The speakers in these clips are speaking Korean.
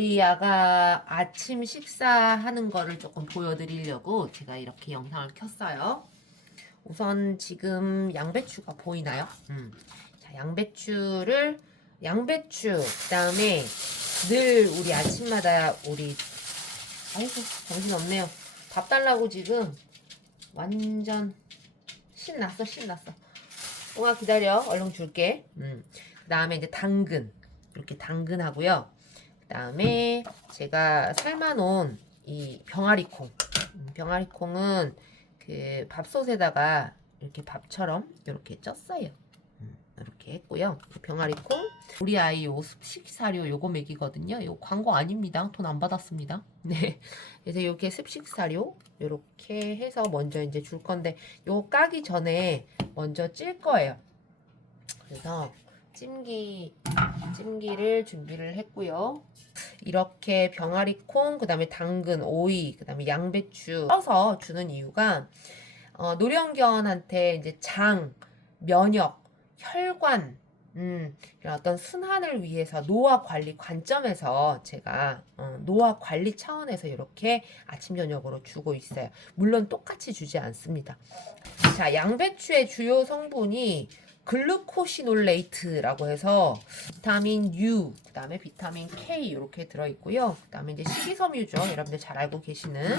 우리 아가 아침 식사하는 거를 조금 보여드리려고 제가 이렇게 영상을 켰어요. 우선 지금 양배추가 보이나요? 자, 양배추, 그 다음에 늘 우리 아침마다 아이고, 정신없네요. 밥 달라고 지금 완전 신났어. 똥아 기다려. 얼른 줄게. 그 다음에 이제 당근. 이렇게 당근하고요. 그 다음에 제가 삶아놓은 이 병아리콩. 병아리콩은 그 밥솥에다가 이렇게 밥처럼 이렇게 쪘어요. 이렇게 했고요. 병아리콩. 우리 아이 요 습식 사료 요거 먹이거든요. 요 광고 아닙니다. 돈 안 받았습니다. 네. 그래서 이렇게 습식 사료 요렇게 해서 먼저 이제 줄 건데 요거 까기 전에 먼저 찔 거예요. 그래서 찜기를 준비를 했고요. 이렇게 병아리콩, 그 다음에 당근, 오이, 그 다음에 양배추 써서 주는 이유가 노령견한테 이제 장, 면역, 혈관, 이런 어떤 순환을 위해서 노화 관리 관점에서 제가 노화 관리 차원에서 이렇게 아침 저녁으로 주고 있어요. 물론 똑같이 주지 않습니다. 자, 양배추의 주요 성분이 글루코시놀레이트라고 해서 비타민 U, 그 다음에 비타민 K 이렇게 들어있고요. 그 다음에 이제 식이섬유죠. 여러분들 잘 알고 계시는.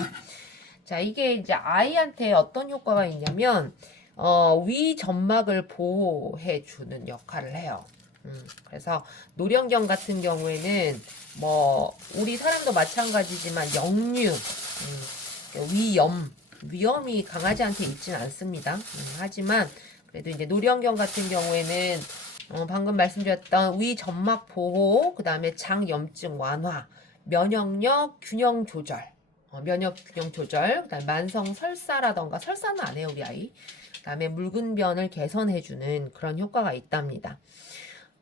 자, 이게 이제 아이한테 어떤 효과가 있냐면 위 점막을 보호해 주는 역할을 해요. 그래서 노령견 같은 경우에는 뭐 우리 사람도 마찬가지지만 역류, 위염이 강아지한테 있진 않습니다. 하지만 그래도 이제 노령견 같은 경우에는 방금 말씀드렸던 위 점막 보호, 그 다음에 장 염증 완화, 면역력 균형 조절, 그다음에 만성 설사라던가 설사는 안 해요 우리 아이. 그다음에 묽은 변을 개선해주는 그런 효과가 있답니다.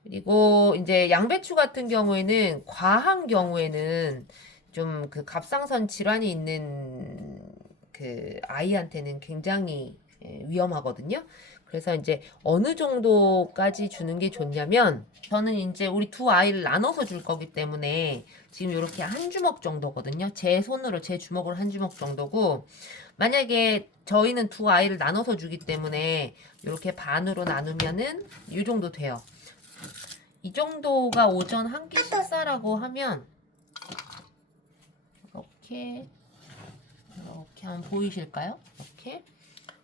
그리고 이제 양배추 같은 경우에는 과한 경우에는 좀 그 갑상선 질환이 있는 그 아이한테는 굉장히 위험하거든요. 그래서 이제 어느 정도까지 주는 게 좋냐면 저는 이제 우리 두 아이를 나눠서 줄 거기 때문에 지금 이렇게 한 주먹 정도거든요. 제 주먹으로 한 주먹 정도고 만약에 저희는 두 아이를 나눠서 주기 때문에 이렇게 반으로 나누면은 이 정도 돼요. 이 정도가 오전 한 끼 식사라고 하면 이렇게 한번 보이실까요? 이렇게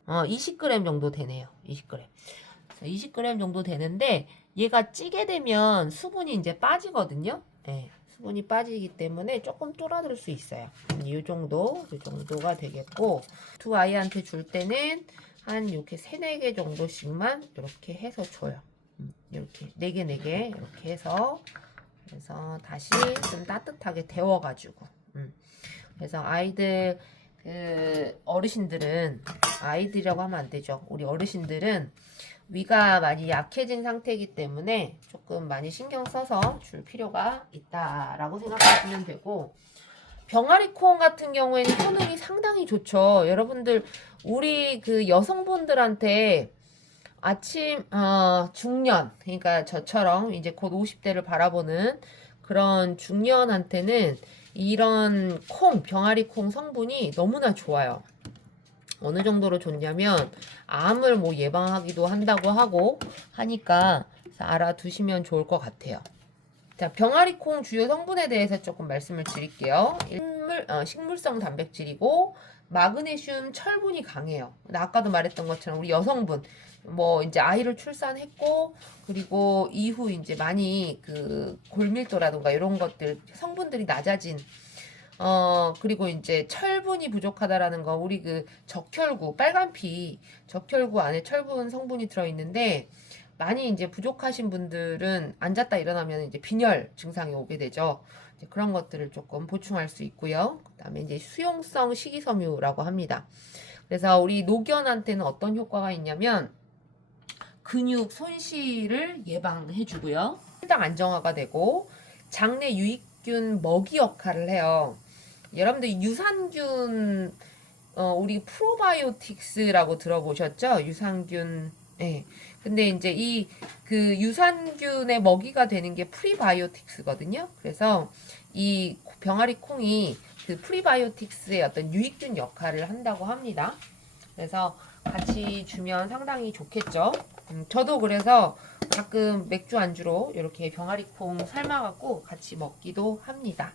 20g 정도 되네요. 20g. 20g 정도 되는데 얘가 찌게 되면 수분이 이제 빠지거든요. 네, 수분이 빠지기 때문에 조금 줄어들 수 있어요. 이 정도가 되겠고 두 아이한테 줄 때는 한 이렇게 3, 4개 정도씩만 이렇게 해서 줘요. 이렇게 4개 이렇게 해서 그래서 다시 좀 따뜻하게 데워가지고 그래서 아이들 어르신들은 아이들이라고 하면 안 되죠. 우리 어르신들은 위가 많이 약해진 상태이기 때문에 조금 많이 신경 써서 줄 필요가 있다라고 생각하시면 되고 병아리콩 같은 경우에는 효능이 상당히 좋죠. 여러분들 우리 그 여성분들한테 아침 중년 그러니까 저처럼 이제 곧 50대를 바라보는 그런 중년한테는 이런 병아리콩 성분이 너무나 좋아요. 어느 정도로 좋냐면 암을 뭐 예방하기도 한다고 하고 하니까 알아두시면 좋을 것 같아요. 자, 병아리콩 주요 성분에 대해서 조금 말씀을 드릴게요. 식물성 단백질이고 마그네슘, 철분이 강해요. 아까도 말했던 것처럼 우리 여성분 뭐 이제 아이를 출산했고 그리고 이후 이제 많이 그 골밀도라든가 이런 것들 성분들이 낮아진 그리고 이제 철분이 부족하다라는 거 우리 그 적혈구 빨간피 적혈구 안에 철분 성분이 들어 있는데 많이 이제 부족하신 분들은 앉았다 일어나면 이제 빈혈 증상이 오게 되죠. 이제 그런 것들을 조금 보충할 수 있고요. 그다음에 이제 수용성 식이섬유라고 합니다. 그래서 우리 노견한테는 어떤 효과가 있냐면 근육 손실을 예방해주고요. 혈당 안정화가 되고 장내 유익균 먹이 역할을 해요. 여러분들 유산균 우리 프로바이오틱스라고 들어보셨죠? 유산균. 네. 근데 이제 이 그 유산균의 먹이가 되는 게 프리바이오틱스거든요. 그래서 이 병아리 콩이 그 프리바이오틱스의 어떤 유익균 역할을 한다고 합니다. 그래서 같이 주면 상당히 좋겠죠. 저도 그래서 가끔 맥주 안주로 이렇게 병아리 콩 삶아갖고 같이 먹기도 합니다.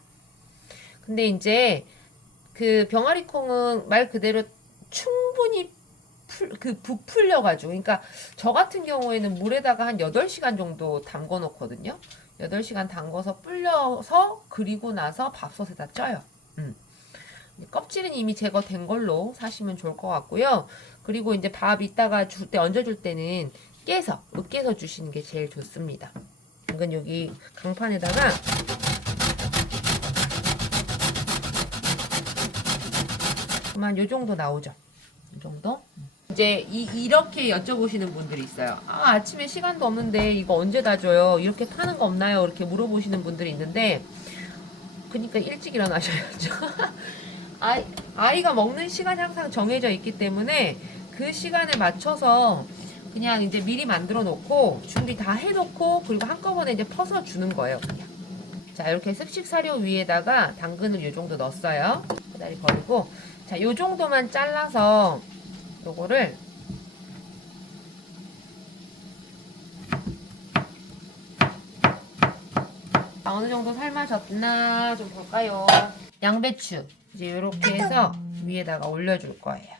근데 이제 그 병아리 콩은 말 그대로 충분히 부풀려가지고, 그러니까 저 같은 경우에는 물에다가 한 8시간 정도 담궈 놓거든요. 8시간 담궈서 불려서 그리고 나서 밥솥에다 쪄요. 껍질은 이미 제거된 걸로 사시면 좋을 것 같고요. 그리고 이제 밥 이따가 줄 때, 얹어줄 때는 으깨서 주시는 게 제일 좋습니다. 이건 여기 강판에다가 한 요 정도 나오죠. 이 정도? 이제 이렇게 여쭤보시는 분들이 있어요. 아침에 시간도 없는데 이거 언제 다 줘요? 이렇게 파는 거 없나요? 이렇게 물어보시는 분들이 있는데, 그러니까 일찍 일어나셔야죠. 아이가 먹는 시간이 항상 정해져 있기 때문에 그 시간에 맞춰서 그냥 이제 미리 만들어 놓고 준비 다 해놓고 그리고 한꺼번에 이제 퍼서 주는 거예요. 그냥. 자, 이렇게 습식 사료 위에다가 당근을 요 정도 넣었어요. 다리 버리고, 자, 요 정도만 잘라서 요거를 어느 정도 삶아졌나 좀 볼까요? 양배추 이제 요렇게 해서 위에다가 올려줄 거예요.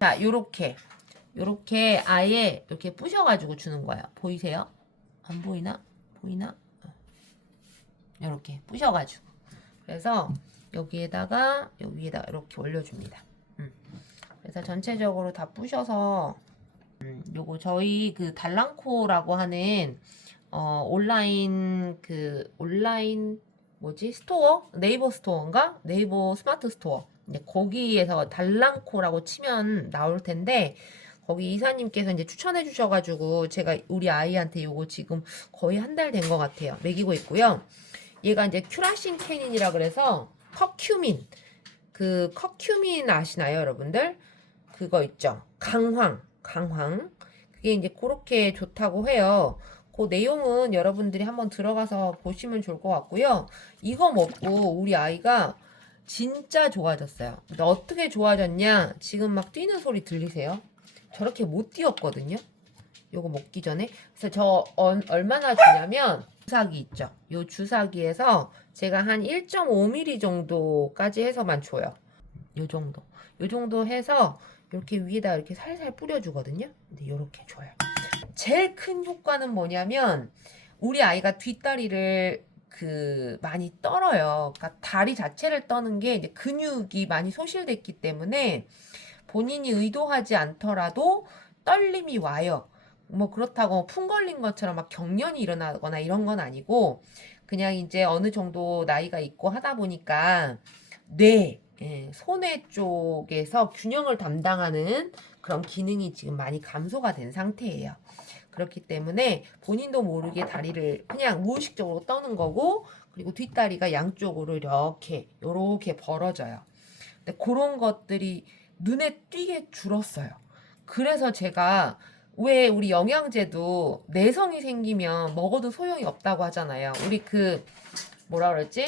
자, 요렇게 아예 이렇게 부셔가지고 주는 거예요. 보이세요? 안 보이나? 보이나? 요렇게 부셔가지고. 그래서 여기에다가 여기 위에다가 이렇게 올려줍니다. 그래서 전체적으로 다 부셔서 요거 저희 그 달랑코라고 하는 온라인 뭐지? 스토어? 네이버 스토어인가? 네이버 스마트 스토어. 이제 거기에서 달랑코라고 치면 나올 텐데, 거기 이사님께서 이제 추천해 주셔가지고 제가 우리 아이한테 요거 지금 거의 한 달 된 것 같아요. 먹이고 있고요. 얘가 이제 큐라신 캐닌이라 그래서 커큐민. 그 커큐민 아시나요, 여러분들? 그거 있죠. 강황. 그게 이제 그렇게 좋다고 해요. 그 내용은 여러분들이 한번 들어가서 보시면 좋을 것 같고요. 이거 먹고 우리 아이가 진짜 좋아졌어요. 근데 어떻게 좋아졌냐? 지금 막 뛰는 소리 들리세요? 저렇게 못 뛰었거든요. 요거 먹기 전에. 그래서 저 얼마나 주냐면 주사기 있죠. 요 주사기에서 제가 한 1.5mm 정도까지 해서만 줘요. 요 정도 해서 이렇게 위에다 이렇게 살살 뿌려주거든요. 근데 이렇게 줘요. 제일 큰 효과는 뭐냐면 우리 아이가 뒷다리를 많이 떨어요. 그러니까 다리 자체를 떠는 게 이제 근육이 많이 소실됐기 때문에 본인이 의도하지 않더라도 떨림이 와요. 뭐 그렇다고 풍 걸린 것처럼 막 경련이 일어나거나 이런 건 아니고, 그냥 이제 어느 정도 나이가 있고 하다 보니까 손해 쪽에서 균형을 담당하는 그런 기능이 지금 많이 감소가 된 상태예요. 그렇기 때문에 본인도 모르게 다리를 그냥 무의식적으로 떠는 거고, 그리고 뒷다리가 양쪽으로 이렇게 벌어져요. 근데 그런 것들이 눈에 띄게 줄었어요. 그래서 제가 왜 우리 영양제도 내성이 생기면 먹어도 소용이 없다고 하잖아요. 우리 뭐라 그러지?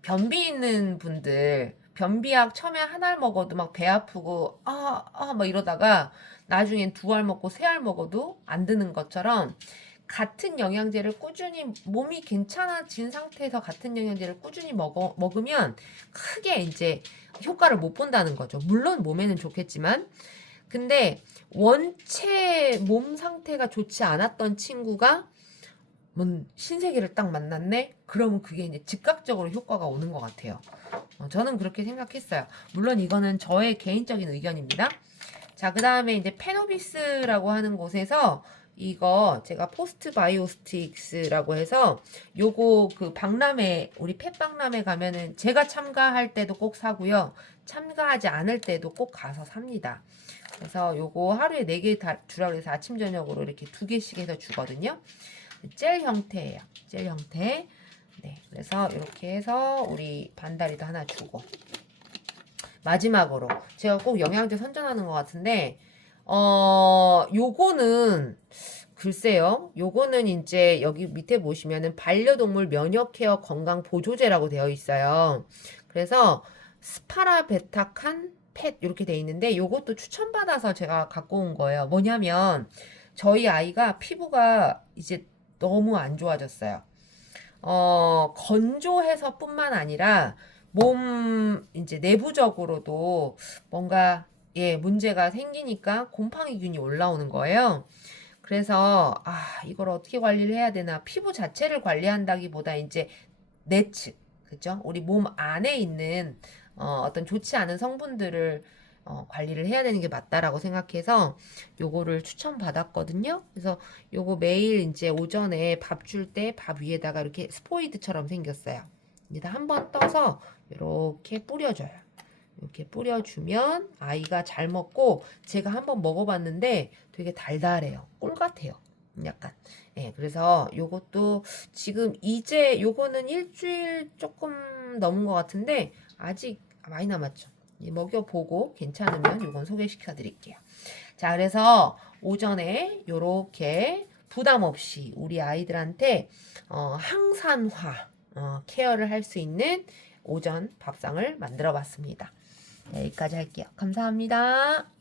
변비 있는 분들, 변비약 처음에 한 알 먹어도 막 배 아프고 막 이러다가 나중엔 2알 먹고 3알 먹어도 안 드는 것처럼, 같은 영양제를 꾸준히 몸이 괜찮아진 상태에서 같은 영양제를 꾸준히 먹으면 크게 이제 효과를 못 본다는 거죠. 물론 몸에는 좋겠지만. 근데 원체 몸 상태가 좋지 않았던 친구가 신세계를 딱 만났네? 그러면 그게 이제 즉각적으로 효과가 오는 것 같아요. 저는 그렇게 생각했어요. 물론 이거는 저의 개인적인 의견입니다. 자, 그 다음에 이제 페노비스라고 하는 곳에서 이거 제가 포스트 바이오스틱스라고 해서 요거 박람회, 우리 펫박람회 가면은 제가 참가할 때도 꼭 사고요. 참가하지 않을 때도 꼭 가서 삽니다. 그래서 요거 하루에 4개 주라고 해서 아침 저녁으로 이렇게 2개씩 해서 주거든요. 젤 형태예요. 젤 형태. 네, 그래서 이렇게 해서 우리 반다리도 하나 주고, 마지막으로 제가 꼭 영양제 선전하는 것 같은데, 요거는 글쎄요. 요거는 이제 여기 밑에 보시면은 반려동물 면역 케어 건강 보조제라고 되어 있어요. 그래서 스파라베타칸 펫 이렇게 돼 있는데 요것도 추천받아서 제가 갖고 온 거예요. 뭐냐면 저희 아이가 피부가 이제 너무 안 좋아졌어요. 건조해서뿐만 아니라 몸 이제 내부적으로도 뭔가 예, 문제가 생기니까 곰팡이균이 올라오는 거예요. 그래서 이걸 어떻게 관리를 해야 되나? 피부 자체를 관리한다기보다 이제 내측, 그죠? 우리 몸 안에 있는 어떤 좋지 않은 성분들을 관리를 해야 되는 게 맞다라고 생각해서 요거를 추천받았거든요. 그래서 요거 매일 이제 오전에 밥 줄 때 밥 위에다가 이렇게 스포이드처럼 생겼어요. 이제 한번 떠서 이렇게 뿌려줘요. 이렇게 뿌려주면 아이가 잘 먹고 제가 한번 먹어봤는데 되게 달달해요. 꿀 같아요. 약간. 예, 그래서 요것도 지금 이제 요거는 일주일 조금 넘은 것 같은데 아직 많이 남았죠. 먹여보고 괜찮으면 요건 소개시켜 드릴게요. 자, 그래서 오전에 요렇게 부담 없이 우리 아이들한테 항산화 케어를 할 수 있는 오전 밥상을 만들어 봤습니다. 여기까지 할게요. 감사합니다.